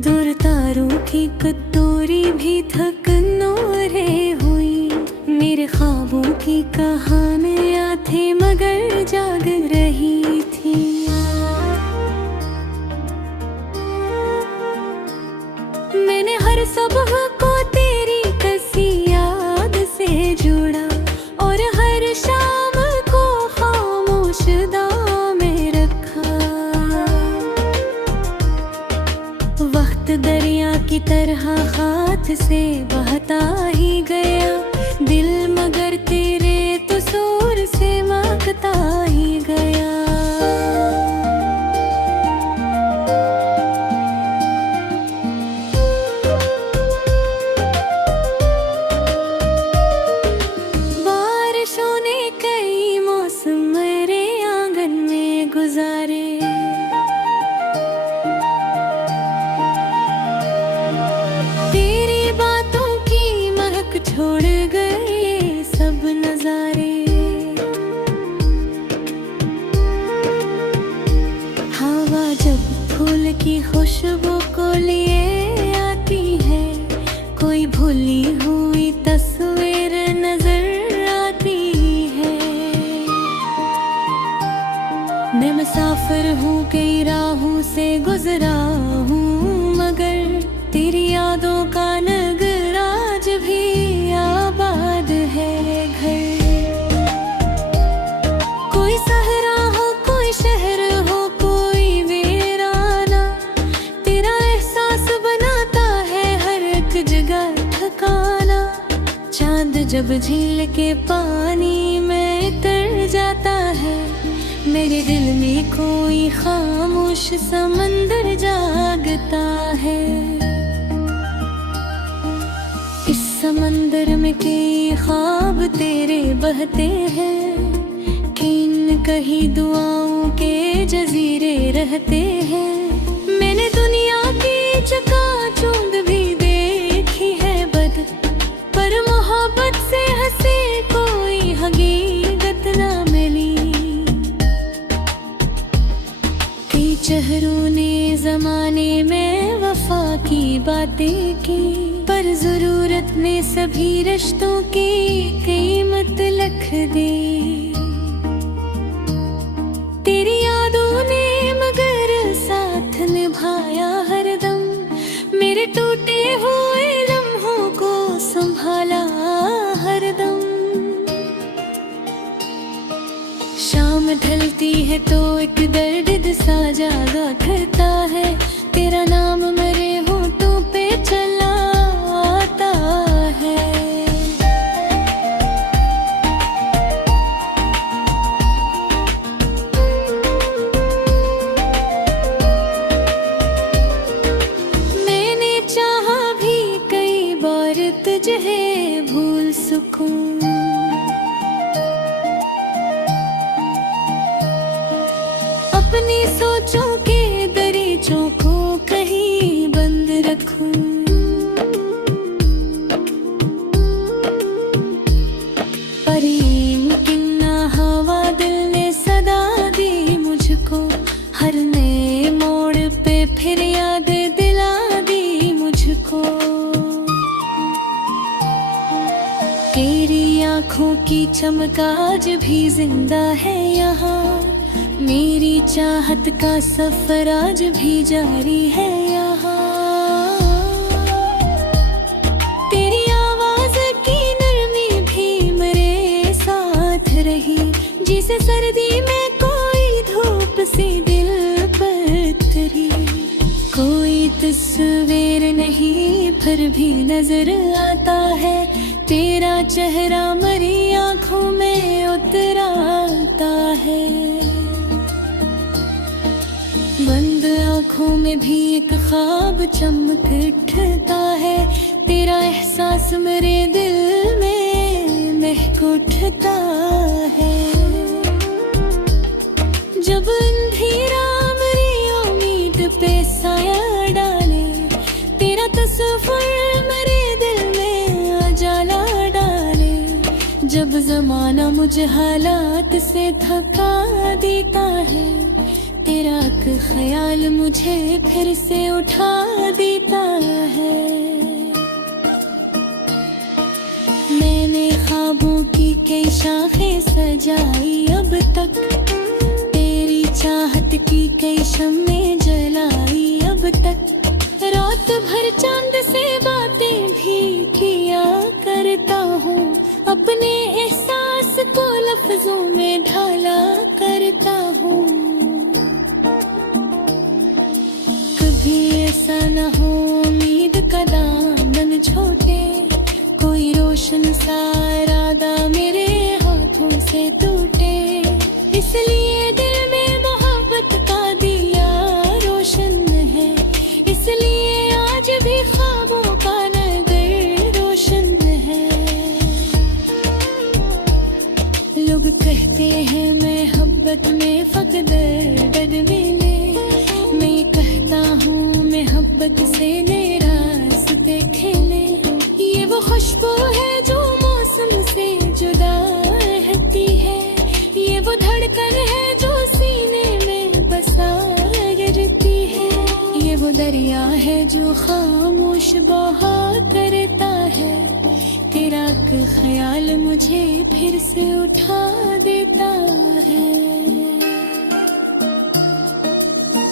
दूर तारों की कटोरी भी थक नोरे हुई। मेरे ख्वाबों की कहानियाँ थी मगर जाग रही थी। मैंने हर सुबह को तेरी कसी याद से जोड़ा और हर शाम को खामोश दां में रखा। वक्त दरिया की तरह हाथ से बहता ही गया, दिल मगर तेरे तो सुर से महकता ही गया। बारिशों ने कई मौसम मेरे आंगन में गुजारे, तेरी बातों की महक छोड़ गए सब नजारे। हवा जब फूल की खुशबू को लिए आती है, कोई भूली हुई तस्वीर नजर आती है। मैं मुसाफिर हूँ, कई राहों से गुजरा हूँ, मगर तेरी यादों का नगर आज भी आबाद है घर। कोई सहरा हो, कोई शहर हो, कोई वीराना, तेरा एहसास बनाता है हर एक जगह ठिकाना। चांद जब झील के पानी में तर जाता है, मेरे दिल में कोई खामोश समंदर जागता है। इस समंदर में कई ख्वाब तेरे बहते हैं, किन कहीं दुआओं के जजीरे रहते हैं। मैंने दुनिया की चकाचौंध भी देखी है बद, पर मोहब्बत से हंसे कोई हकीकत ना मिली। कई चेहरों ने जमाने में वफा की बातें की, पर जरूरत ने सभी रिश्तों की कीमत लिख दी। तेरी यादों ने मगर साथ निभाया हरदम, मेरे टूटे हुए लम्हों को संभाला हरदम। शाम ढलती है तो एक दर्द सा जागा करता है, तेरा नाम मेरे होठों पे चला आता है। मैंने चाहा भी कई बार तुझे भूल सकूं, अपनी सोचों के दरीचों को कहीं बंद रखूं। पर यकीन ना हवा दिल ने सदा दी मुझको, हर नए मोड़ पे फिर याद दिला दी मुझको। तेरी आँखों की चमक आज भी जिंदा है यहाँ, मेरी चाहत का सफर आज भी जारी है यहाँ। तेरी आवाज की नरमी भी मेरे साथ रही, जिसे सर्दी में कोई धूप सी दिल पर उतरी। कोई तस्वीर नहीं फिर भी नजर आता है, तेरा चेहरा मेरी आँखों में उतर आता है। बंद आँखों में भी एक ख्वाब चमक उठता है, तेरा एहसास मेरे दिल में महक उठता है। जब अंधेरा मेरी उम्मीद पे साया डाले, तेरा तस्वीर मेरे दिल में उजाला डाले। जब जमाना मुझे हालात से थका देता है, तेरा एक ख्याल मुझे फिर से उठा देता है। मैंने ख्वाबों की कई शाखें सजाई अब तक, तेरी चाहत की कई शम्में जलाई अब तक। रात भर चांद से बातें भी किया करता हूँ, अपने एहसास को लफ्जों में ढाला करता हूँ। कभी ऐसा न हो उम्मीद का दामन छोटे, कोई रोशन सा इरादा मेरे हाथों से टूटे। इसलिए दिल में मोहब्बत का दिया रोशन है, इसलिए आज भी ख्वाबों का नगर रोशन है। लोग कहते हैं मैं मोहब्बत में फकदर डर मिले, मैं कहता हूँ मैं मोहब्बत से मेरा रास्ते खेले। ये वो खुशबू है जो मौसम से जुदा रहती है, ये वो धड़कन है जो सीने में बसा गिरती है। ये वो दरिया है जो खामोश बहा करता है, तेरा एक ख्याल मुझे फिर से उठा देता है।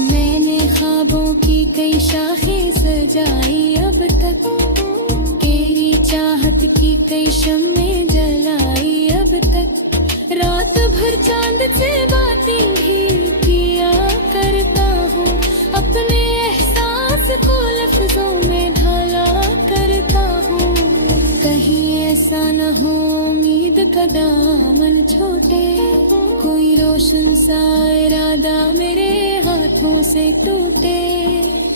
मैंने ख्वाबों की कई शाखें सजाई अब तक, तेरी चाहत की कई शम्में जलाई अब तक। रात भर चांद से बातें भी किया करता हूँ, अपने एहसास को लफ्जों में ढाला करता हूँ। कहीं ऐसा न हो उम्मीद का दामन छोटे, कोई रोशन सा इरादा मेरे हाथों से टूटे।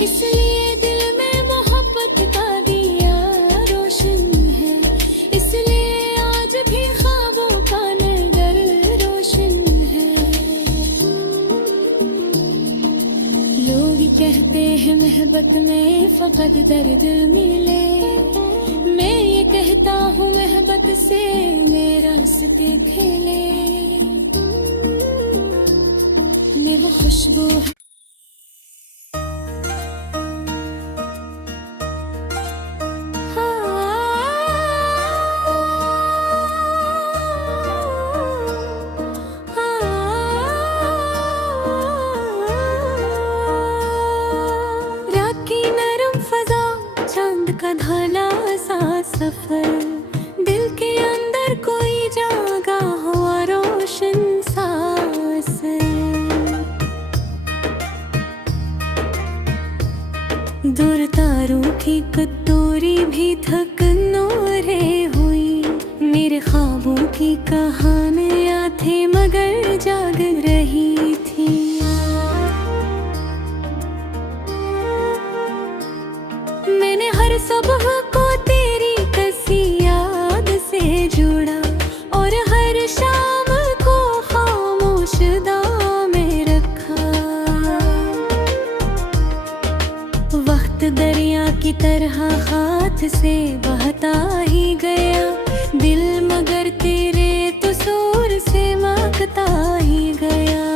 इसलिए दिल में मोहब्बत का दिया रोशन है, इसलिए आज भी ख्वाबों का नगर रोशन है। लोग कहते हैं मोहब्बत में फकत दर्द मिले, मैं ये कहता हूँ मोहब्बत से मेरा रास्ते खेले। मैं वो खुशबू का ढला सा सफर, दिल के अंदर कोई जागा हुआ रोशन सा असर। दूर तारों की कटोरी भी थक नोरे हुई, मेरे ख्वाबों की कहानियाँ थी मगर जाग रही थी। मैंने हर सुबह को तेरी कसी याद से जुड़ा, और हर शाम को खामोश दाम में रखा। वक्त दरिया की तरह हाथ से बहता ही गया, दिल मगर तेरे तो सुर से मांगता ही गया।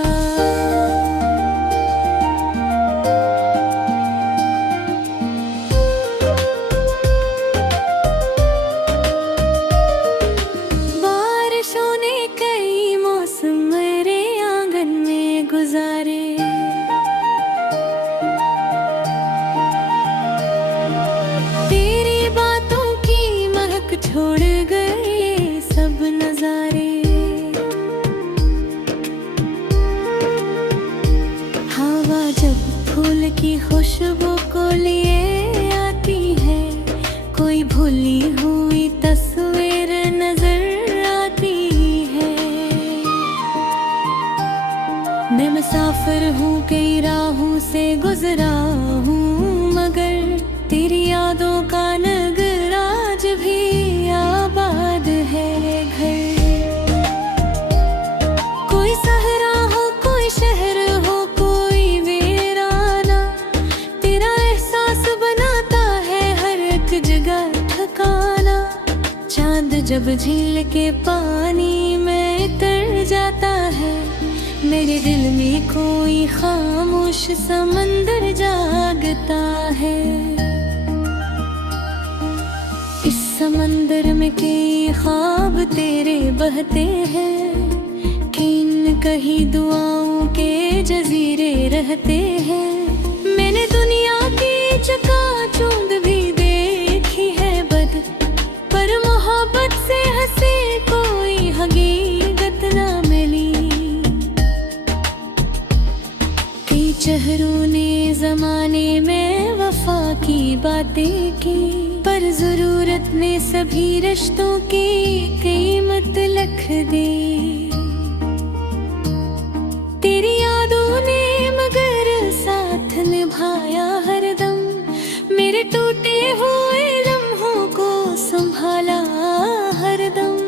तेरी बातों की महक छोड़ गए सब नजारे, हवा जब फूल की खुशबू को लिए आती है, कोई भूली हुई तस्वीर नजर आती है। मैं मुसाफिर हूँ कई राहों से गुजरा हूँ, मगर तेरी यादों का नगर आज भी आबाद है घर। कोई सहरा हो कोई शहर हो कोई वीराना, तेरा एहसास बनाता है हर एक जगह ठिकाना। चांद जब झील के पानी में तर जाता है, मेरे दिल में कोई खामोश समंदर जागता है। इस समंदर में कई ख्वाब तेरे बहते हैं, किन कहीं दुआओं के जजीरे रहते हैं। मैंने दुनिया की चकाचौंध भी देखी है बद, पर मोहब्बत से हंसे कोई हकीकत ना मिली। कई चेहरों ने जमाने में वफा की बातें की, पर जरूरत ने सभी रिश्तों की कीमत लिख दी। तेरी यादों ने मगर साथ निभाया हरदम, मेरे टूटे हुए लम्हों को संभाला हरदम।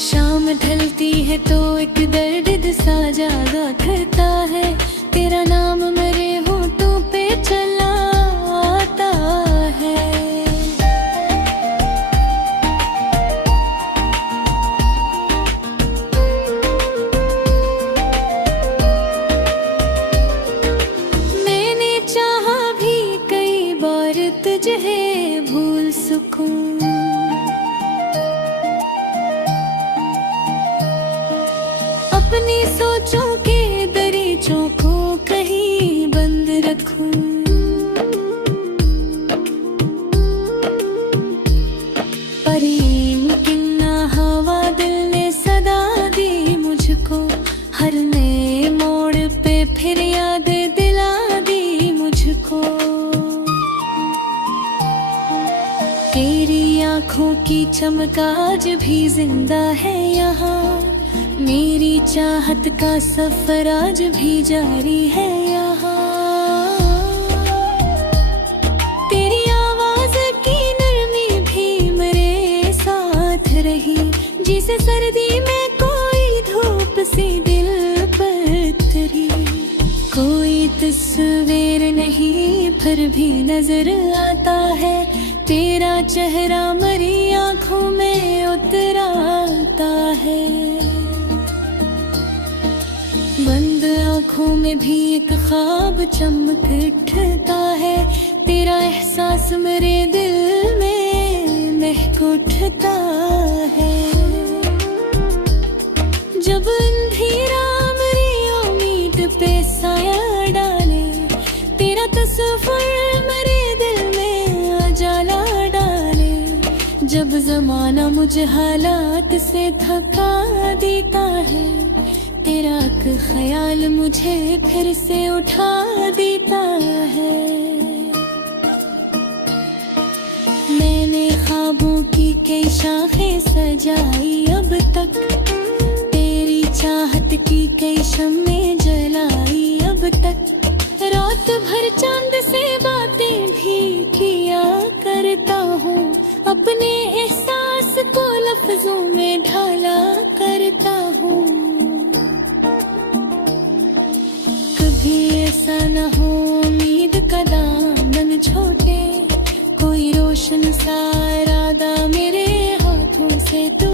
शाम ढलती है तो एक दर्द सा जागा करता है, तेरा नाम मेरे होठों पे चला आता है। मैंने चाहा भी कई बार तुझे भूल सकूं, अपनी सोचों के दरीचों को कहीं बंद रखूं। पर यकीन ना हवा दिल ने सदा दी मुझको, हर नए मोड़ पे फिर याद दिला दी मुझको। तेरी आँखों की चमक आज भी जिंदा है यहाँ, मेरी चाहत का सफर आज भी जारी है यहाँ। तेरी आवाज की नरमी भी मेरे साथ रही, जिसे सर्दी में कोई धूप सी दिल पर उतरी। कोई तस्वीर नहीं फिर भी नजर आता है, तेरा चेहरा मेरी आंखों में उतर आता है। बंद आँखों में भी एक ख्वाब चमक उठता है, तेरा एहसास मेरे दिल में महक उठता है। जब अंधेरा मेरी उम्मीद पे साया डाले, तेरा तस्वीर मेरे दिल में उजाला डाले। जब जमाना मुझे हालात से थका देता है, तेरा एक ख्याल मुझे फिर से उठा देता है। मैंने ख्वाबों की कई शाखें सजाई अब तक, तेरी चाहत की कई शम्में जलाई अब तक। रात भर चांद से बातें भी किया करता हूँ, अपने एहसास को लफ्जों में ढाला करता हूँ। कभी ऐसा न हो उम्मीद का दामन छोटे, कोई रोशन सा इरादा मेरे हाथों से तो